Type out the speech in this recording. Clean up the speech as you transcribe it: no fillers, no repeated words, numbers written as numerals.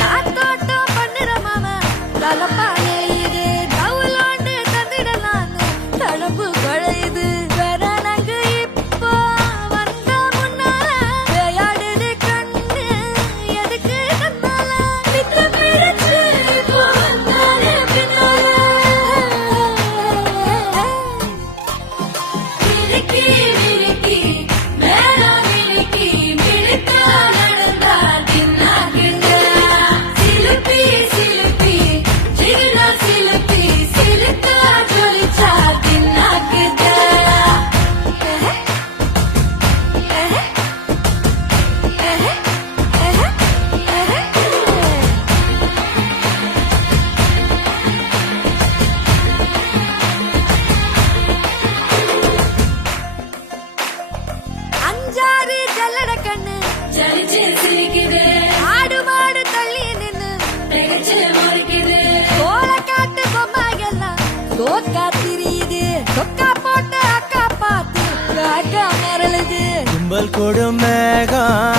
காத்தோட்டம் பண்ணுற மாமா தலப்பா நெளியுது தவுலாண்டு தந்திடலான்னு தடம்பு குழையுது வெறனங்கு இப்போ வந்த முன்னால விளையாடுது கண்ணு எதுக்கு கண்ணால வித்து பிடிச்சு இப்போ வந்தாலே பின்னால விரிக்கி விரிக்கி மேல விரிக்கி மிடுக்கா நடந்தா தின்னாக்குங்க சிலுப்பி சிலுப்பி ஜிகினா சிலுப்பி சிலுக்கா ஜொலிச்சா தின்னாக்குங்க அஞ்சாறு ஜல்லட கண்ணு ஜலிச்சு சிரிக்குது ஆடு மாடு தள்ளி நின்னு திகச்சு முறைக்குது தோள காட்டு பொம்மை எல்லாம் தோக்கா திரியுது சொக்கா போட்டு அக்கா பார்த்து காக்கா மரளுது கும்பல் கொடும் மேகம்